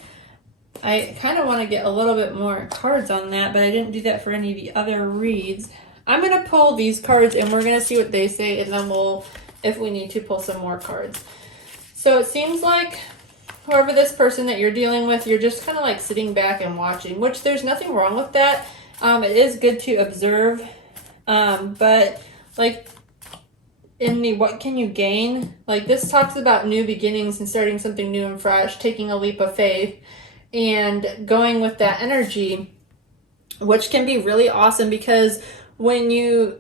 I kind of want to get a little bit more cards on that, but I didn't do that for any of the other reads. I'm going to pull these cards and we're going to see what they say, and then we'll, if we need to, pull some more cards. So it seems like whoever this person that you're dealing with, you're just kind of like sitting back and watching, which there's nothing wrong with that. It is good to observe, but like in the what can you gain, like this talks about new beginnings and starting something new and fresh, taking a leap of faith and going with that energy, which can be really awesome because when you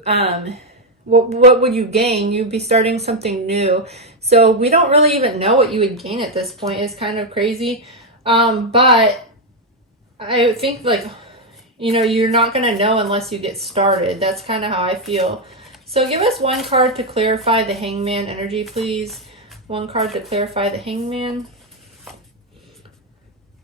what would you gain? You'd be starting something new. So we don't really even know what you would gain at this point. It's kind of crazy. But I think like, you know, you're not going to know unless you get started. That's kind of how I feel. So give us one card to clarify the Hangman energy, please. One card to clarify the Hangman.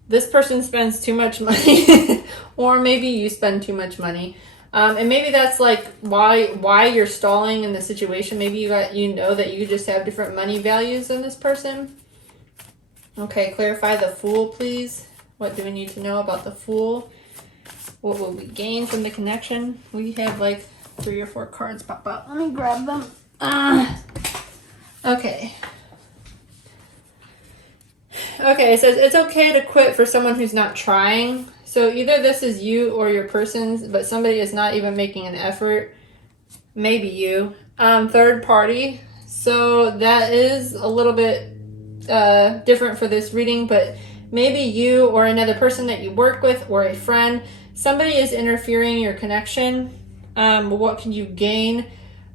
This person spends too much money or maybe you spend too much money. And maybe that's like why you're stalling in the situation. Maybe you know that you just have different money values than this person. Okay, clarify the Fool, please. What do we need to know about the Fool? What will we gain from the connection? We have like 3 or 4 cards pop out. Let me grab them. Okay. Okay, it says it's okay to quit for someone who's not trying. So either this is you or your person, but somebody is not even making an effort. Maybe you. Third party. So that is a little bit different for this reading, but maybe you or another person that you work with or a friend. Somebody is interfering in your connection. What can you gain?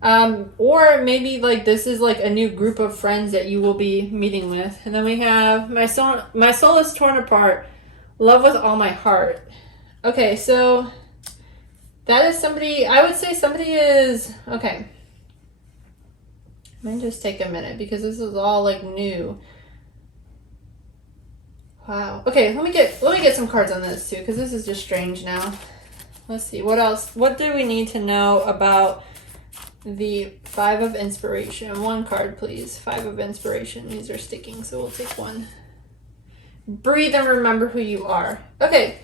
Or maybe like this is like a new group of friends that you will be meeting with. And then we have my soul is torn apart. Love with all my heart. Okay, so that is somebody, I would say somebody is, okay. Let me just take a minute because this is all like new. Wow. Okay, let me get some cards on this too because this is just strange now. Let's see, what else? What do we need to know about the 5 of inspiration? One card, please. 5 of inspiration. These are sticking, so we'll take one. Breathe and remember who you are. Okay,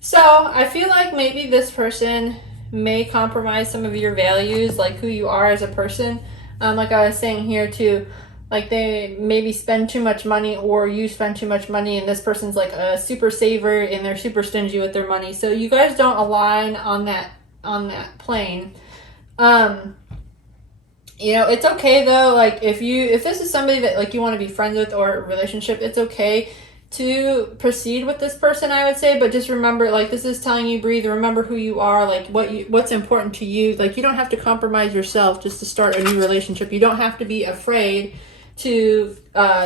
so I feel like maybe this person may compromise some of your values, like who you are as a person. Like I was saying here too, like they maybe spend too much money or you spend too much money and this person's like a super saver and they're super stingy with their money. So you guys don't align on that plane. You know, it's okay though, like if this is somebody that like you want to be friends with or a relationship, it's okay to proceed with this person, I would say, but just remember, like this is telling you breathe, remember who you are, like what's important to you. Like you don't have to compromise yourself just to start a new relationship. You don't have to be afraid to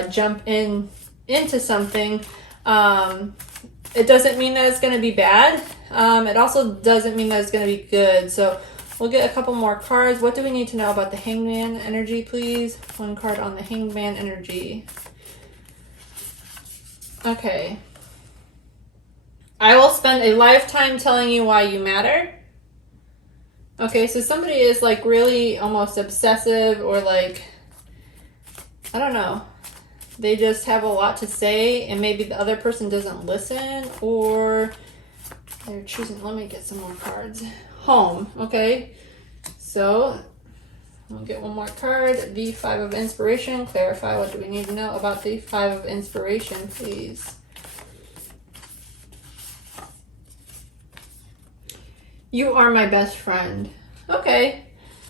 jump into something. It doesn't mean that it's going to be bad. It also doesn't mean that it's going to be good. So We'll get a couple more cards. What do we need to know about the Hangman energy, please? One card on the Hangman energy. Okay. I will spend a lifetime telling you why you matter. Okay, so somebody is like really almost obsessive, or like, I don't know. They just have a lot to say, and maybe the other person doesn't listen, or they're choosing. Let me get some more cards. Home, okay? So, we'll get one more card. The Five of Inspiration. Clarify, what do we need to know about the Five of Inspiration, please? You are my best friend. Okay.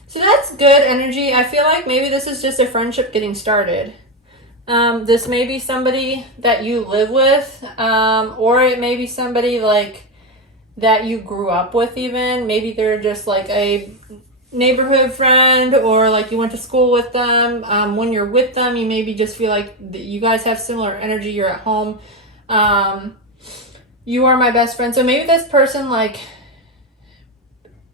So that's good energy. I feel like maybe this is just a friendship getting started. This may be somebody that you live with, or it may be somebody like that you grew up with even. Maybe they're just like a neighborhood friend, or like you went to school with them. When you're with them, you maybe just feel like you guys have similar energy. You're at home. You are my best friend. So maybe this person, like,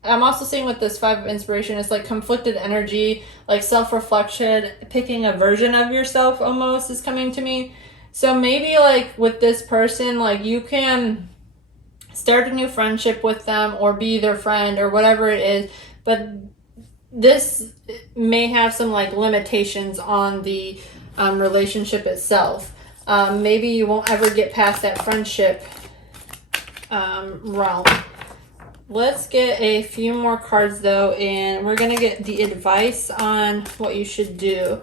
I'm also seeing with this Five of Inspiration, it's like conflicted energy, like self-reflection, picking a version of yourself almost is coming to me. So maybe like with this person, like you can start a new friendship with them or be their friend or whatever it is. But this may have some like limitations on the relationship itself. Maybe you won't ever get past that friendship realm. Let's get a few more cards though, and we're going to get the advice on what you should do.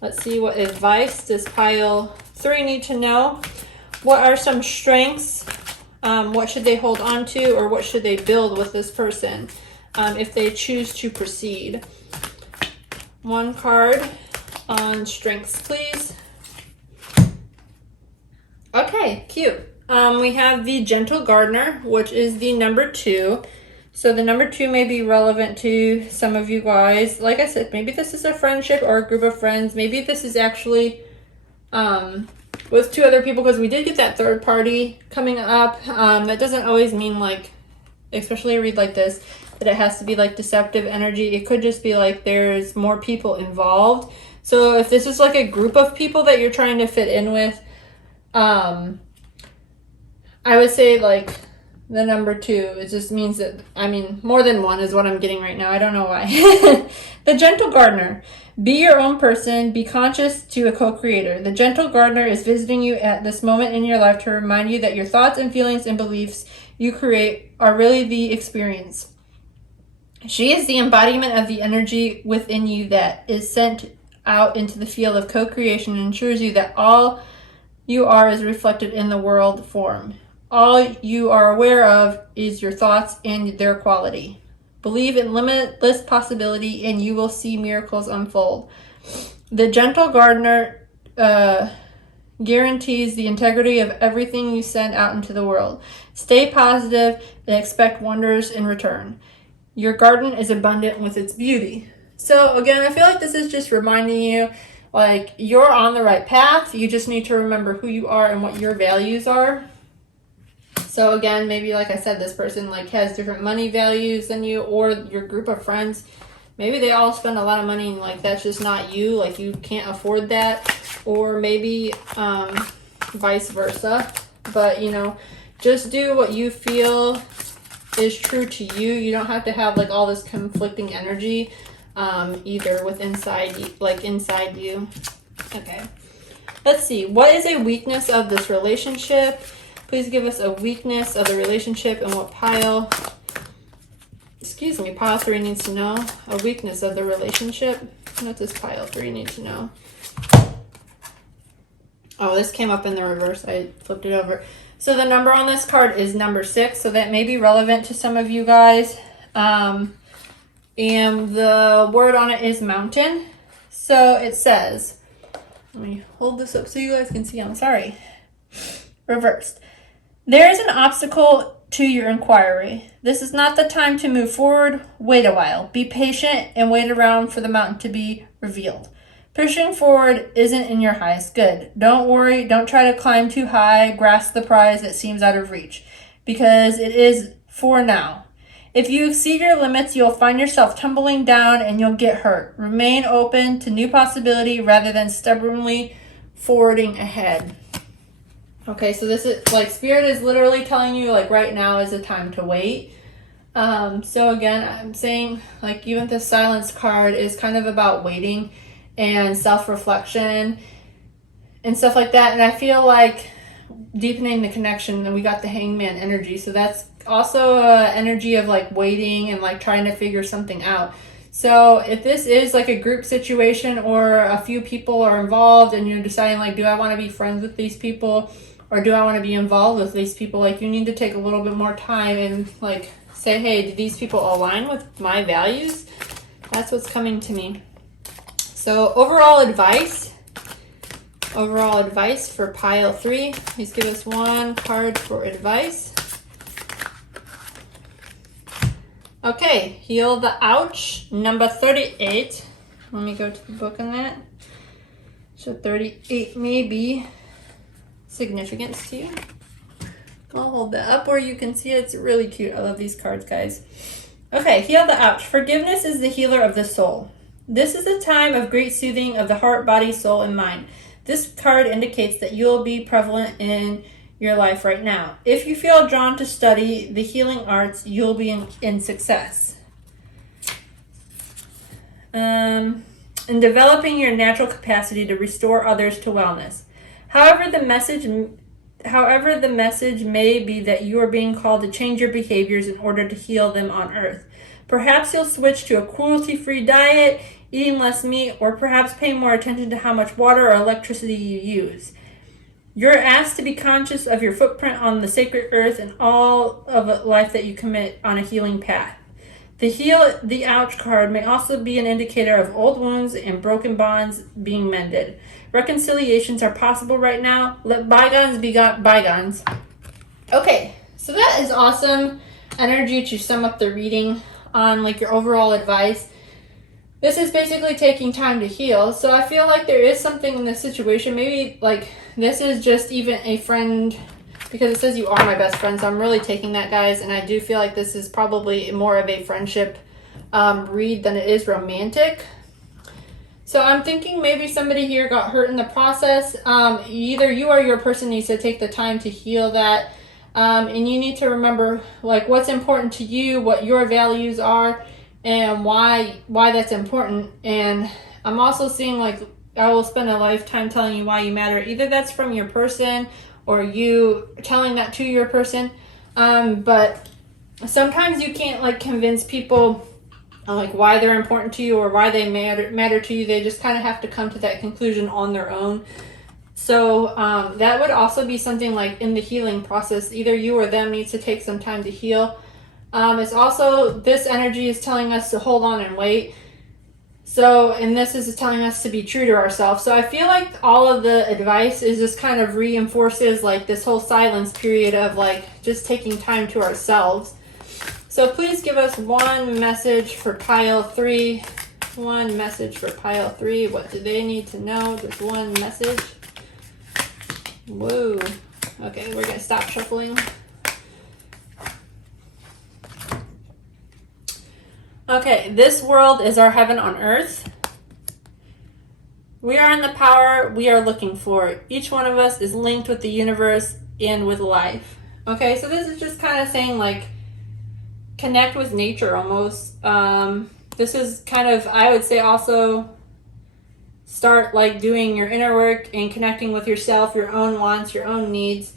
Let's see, what advice does pile 3 need to know? What are some strengths? What should they hold on to, or what should they build with this person if they choose to proceed? One card on strengths, please. Okay, cute. We have the Gentle Gardener, which is the number 2. So the number 2 may be relevant to some of you guys. Like I said, maybe this is a friendship or a group of friends. Maybe this is actually with 2 other people, because we did get that third party coming up. That doesn't always mean, like, especially a read like this, that it has to be like deceptive energy. It could just be like there's more people involved. So if this is like a group of people that you're trying to fit in with, I would say like the number 2. It just means that, I mean, more than one is what I'm getting right now. I don't know why. The Gentle Gardener. Be your own person. Be conscious to a co-creator. The Gentle Gardener is visiting you at this moment in your life to remind you that your thoughts and feelings and beliefs you create are really the experience. She is the embodiment of the energy within you that is sent out into the field of co-creation and ensures you that all you are is reflected in the world form. All you are aware of is your thoughts and their quality. Believe in limitless possibility and you will see miracles unfold. The Gentle Gardener guarantees the integrity of everything you send out into the world. Stay positive and expect wonders in return. Your garden is abundant with its beauty. So again, I feel like this is just reminding you, like, you're on the right path. You just need to remember who you are and what your values are. So again, maybe like I said, this person like has different money values than you, or your group of friends. Maybe they all spend a lot of money and like that's just not you. Like you can't afford that, or maybe vice versa. But you know, just do what you feel is true to you. You don't have to have like all this conflicting energy either with inside you. Okay, let's see, what is a weakness of this relationship? Please give us a weakness of the relationship and what pile 3 needs to know. A weakness of the relationship. What does pile 3 need to know? Oh, this came up in the reverse. I flipped it over. So the number on this card is number 6. So that may be relevant to some of you guys. And the word on it is mountain. So it says, let me hold this up so you guys can see. I'm sorry. Reversed. There is an obstacle to your inquiry. This is not the time to move forward. Wait a while. Be patient and wait around for the mountain to be revealed. Pushing forward isn't in your highest good. Don't worry. Don't try to climb too high, grasp the prize that seems out of reach, because it is for now. If you exceed your limits, you'll find yourself tumbling down and you'll get hurt. Remain open to new possibility rather than stubbornly forwarding ahead. Okay, so this is like Spirit is literally telling you like right now is the time to wait. So again, I'm saying like even the silence card is kind of about waiting and self-reflection and stuff like that. And I feel like deepening the connection, and we got the Hangman energy. So that's also energy of like waiting and like trying to figure something out. So if this is like a group situation or a few people are involved and you're deciding like, do I want to be friends with these people or do I want to be involved with these people? Like you need to take a little bit more time and like say, hey, do these people align with my values? That's what's coming to me. So overall advice for pile 3. Please give us one card for advice. Okay, Heal the Ouch, number 38. Let me go to the book on that. So 38 may be significance to you. I'll hold that up where you can see it. It's really cute. I love these cards, guys. Okay, Heal the Ouch. Forgiveness is the healer of the soul. This is a time of great soothing of the heart, body, soul, and mind. This card indicates that you'll be prevalent in your life right now. If you feel drawn to study the healing arts, you'll be in success. In developing your natural capacity to restore others to wellness. However, the message may be that you are being called to change your behaviors in order to heal them on earth. Perhaps you'll switch to a cruelty-free diet, eating less meat, or perhaps pay more attention to how much water or electricity you use. You're asked to be conscious of your footprint on the sacred earth and all of life that you commit on a healing path. The Heal the Ouch card may also be an indicator of old wounds and broken bonds being mended. Reconciliations are possible right now. Let bygones be bygones. Okay, so that is awesome energy to sum up the reading on like your overall advice. This is basically taking time to heal. So I feel like there is something in this situation. Maybe like this is just even a friend, because it says you are my best friend. So I'm really taking that, guys. And I do feel like this is probably more of a friendship read than it is romantic. So I'm thinking maybe somebody here got hurt in the process. Either you or your person needs to take the time to heal that. And you need to remember like what's important to you, what your values are, and why that's important. And I'm also seeing like I will spend a lifetime telling you why you matter. Either that's from your person or you telling that to your person. But sometimes you can't like convince people like why they're important to you or why they matter to you. They just kind of have to come to that conclusion on their own. So that would also be something like in the healing process. Either you or them needs to take some time to heal. It's also, this energy is telling us to hold on and wait. So, and this is telling us to be true to ourselves. So I feel like all of the advice is just kind of reinforces like this whole silence period of like just taking time to ourselves. So please give us one message for pile 3. One message for pile 3. What do they need to know? Just one message. Whoa. Okay, we're going to stop shuffling. Okay, this world is our heaven on earth. We are in the power we are looking for. Each one of us is linked with the universe and with life. Okay, so this is just kind of saying like connect with nature almost. This is kind of, I would say also start like doing your inner work and connecting with yourself, your own wants, your own needs.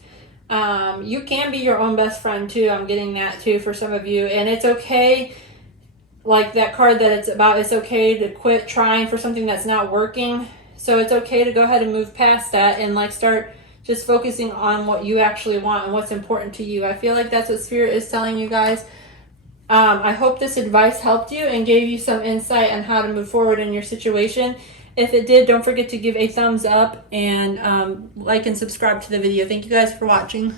You can be your own best friend too. I'm getting that too for some of you. And it's okay, like that card that it's about, it's okay to quit trying for something that's not working. So it's okay to go ahead and move past that and like start just focusing on what you actually want and what's important to you. I feel like that's what Spirit is telling you guys. I hope this advice helped you and gave you some insight on how to move forward in your situation. If it did, don't forget to give a thumbs up and like and subscribe to the video. Thank you guys for watching.